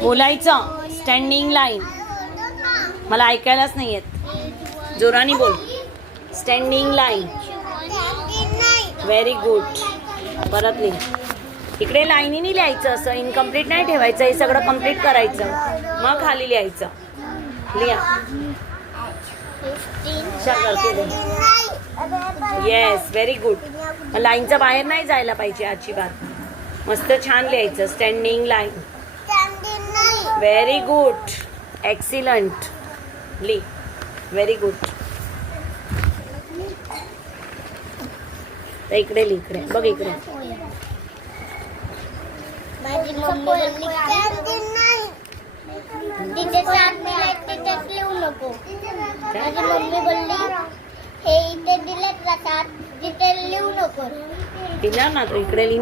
बोलायचं standing line. मला ऐकायलाच नाही येत. जोराने बोल. Standing line. Very good. परत लिह. इकडे लाईनीने लिहायचं, असं इनकम्प्लीट नाही ठेवायचं. हे सगळं कम्प्लीट करायचं, मग खाली लिहायचं. लिहा. Yes, very good. लाईनच्या बाहेर नाही जायला पाहिजे अजिबात. मस्त छान लिहायचं. Standing line. Very good. Excellent. लिह. Very good. इकडे लिह. इकडे बघ. इकडे माझी मम्मी बोलली तिथे 7 दिले तिथेच लिहू नको. माझी मम्मी बोलली हे इथे दिले 7 तिथे लिहू नको. लिहा ना. तो इकडे लिहा.